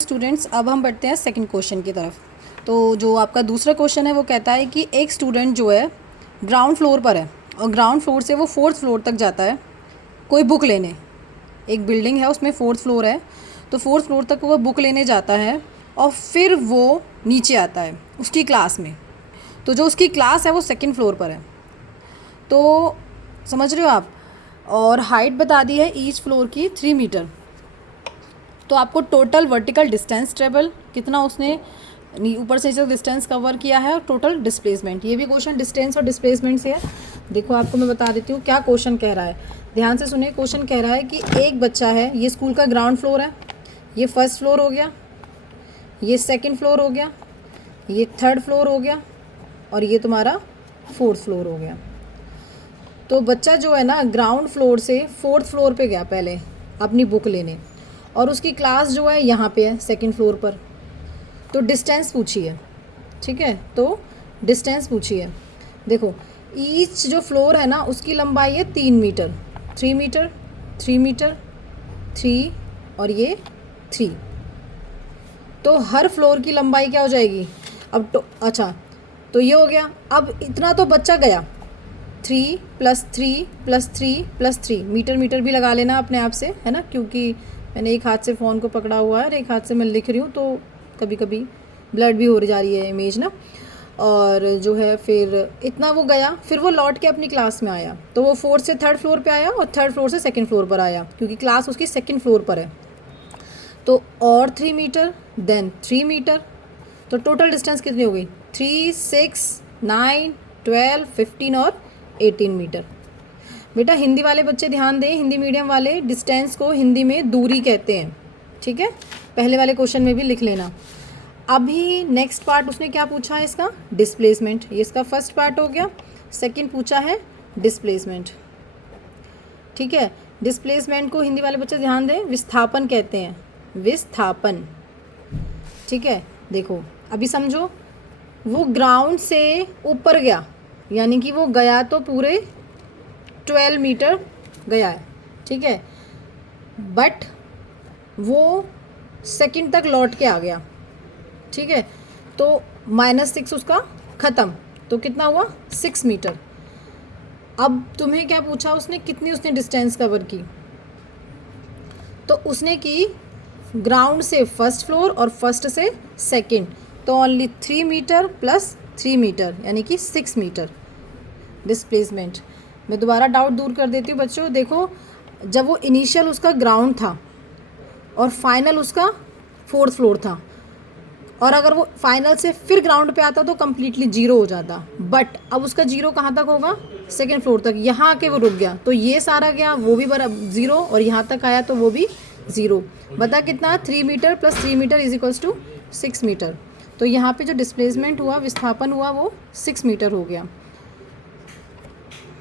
Students, अब हम बढ़ते हैं सेकंड क्वेश्चन की तरफ। तो जो आपका दूसरा क्वेश्चन है वो कहता है कि एक स्टूडेंट जो है ग्राउंड फ्लोर पर है और ग्राउंड फ्लोर से वो फोर्थ फ्लोर तक जाता है कोई बुक लेने। एक बिल्डिंग है, उसमें फोर्थ फ्लोर है, तो फोर्थ फ्लोर तक वो बुक लेने जाता है और फिर वो नीचे आता है उसकी क्लास में। तो जो उसकी क्लास है वो सेकंड फ्लोर पर है, तो समझ रहे हो आप। और हाइट बता दी है ईच फ्लोर की 3 मीटर। तो आपको टोटल वर्टिकल डिस्टेंस ट्रेवल कितना उसने ऊपर से डिस्टेंस कवर किया है और टोटल डिस्प्लेसमेंट। ये भी क्वेश्चन डिस्टेंस और डिस्प्लेसमेंट से है। देखो आपको मैं बता देती हूँ क्या क्वेश्चन कह रहा है, ध्यान से सुनिए। क्वेश्चन कह रहा है कि एक बच्चा है, ये स्कूल का ग्राउंड फ्लोर है, ये फर्स्ट फ्लोर हो गया, ये सेकंड फ्लोर हो गया, ये थर्ड फ्लोर हो गया और ये तुम्हारा फोर्थ फ्लोर हो गया। तो बच्चा जो है ना ग्राउंड फ्लोर से फोर्थ फ्लोर पे गया पहले अपनी बुक लेने, और उसकी क्लास जो है यहाँ पे है सेकंड फ्लोर पर। तो डिस्टेंस पूछी है, ठीक है, तो डिस्टेंस पूछी है। देखो ईच जो फ्लोर है ना उसकी लंबाई है 3 मीटर, 3 मीटर, 3 मीटर, 3 और ये 3। तो हर फ्लोर की लंबाई क्या हो जाएगी अब तो। अच्छा, तो ये हो गया। अब इतना तो बच्चा गया, 3 + 3 + 3 + 3 मीटर। मीटर भी लगा लेना अपने आप से, है ना, क्योंकि मैंने एक हाथ से फ़ोन को पकड़ा हुआ है और एक हाथ से मैं लिख रही हूँ, तो कभी कभी ब्लड भी हो जा रही है इमेज ना। और जो है फिर इतना वो गया, फिर वो लौट के अपनी क्लास में आया। तो वो फोर्थ से थर्ड फ्लोर पे आया और थर्ड फ्लोर से सेकंड फ्लोर पर आया, क्योंकि क्लास उसकी सेकंड फ्लोर पर है। तो और 3 मीटर, देन 3 मीटर। तो टोटल डिस्टेंस कितनी हो गई? 3, 6, 9, 12, 15 और 18 मीटर। बेटा हिंदी वाले बच्चे ध्यान दें, हिंदी मीडियम वाले डिस्टेंस को हिंदी में दूरी कहते हैं, ठीक है। पहले वाले क्वेश्चन में भी लिख लेना। अभी नेक्स्ट पार्ट उसने क्या पूछा है, इसका डिस्प्लेसमेंट। ये इसका फर्स्ट पार्ट हो गया। सेकंड पूछा है डिस्प्लेसमेंट, ठीक है। डिस्प्लेसमेंट को हिंदी वाले बच्चे ध्यान दें विस्थापन कहते हैं, विस्थापन, ठीक है। देखो अभी समझो, वो ग्राउंड से ऊपर गया, यानी कि वो गया तो पूरे 12 मीटर गया है, ठीक है, बट वो सेकंड तक लौट के आ गया, ठीक है। तो -6 उसका ख़त्म, तो कितना हुआ 6 मीटर। अब तुम्हें क्या पूछा उसने, कितनी उसने डिस्टेंस कवर की? तो उसने की ग्राउंड से फर्स्ट फ्लोर और फर्स्ट से सेकंड, तो ओनली 3 मीटर + 3 मीटर यानी कि 6 मीटर डिस्प्लेसमेंट। मैं दोबारा डाउट दूर कर देती हूँ बच्चों। देखो जब वो इनिशियल उसका ग्राउंड था और फाइनल उसका फोर्थ फ्लोर था, और अगर वो फाइनल से फिर ग्राउंड पे आता तो कम्प्लीटली 0 हो जाता, बट अब उसका 0 कहाँ तक होगा? सेकेंड फ्लोर तक। यहाँ आके वो रुक गया, तो ये सारा गया, वो भी 0, और यहाँ तक आया तो वो भी 0। बता कितना? 3 मीटर + 3 मीटर = 6 मीटर। तो यहाँ पे जो डिस्प्लेसमेंट हुआ, विस्थापन हुआ, वो 6 मीटर हो गया।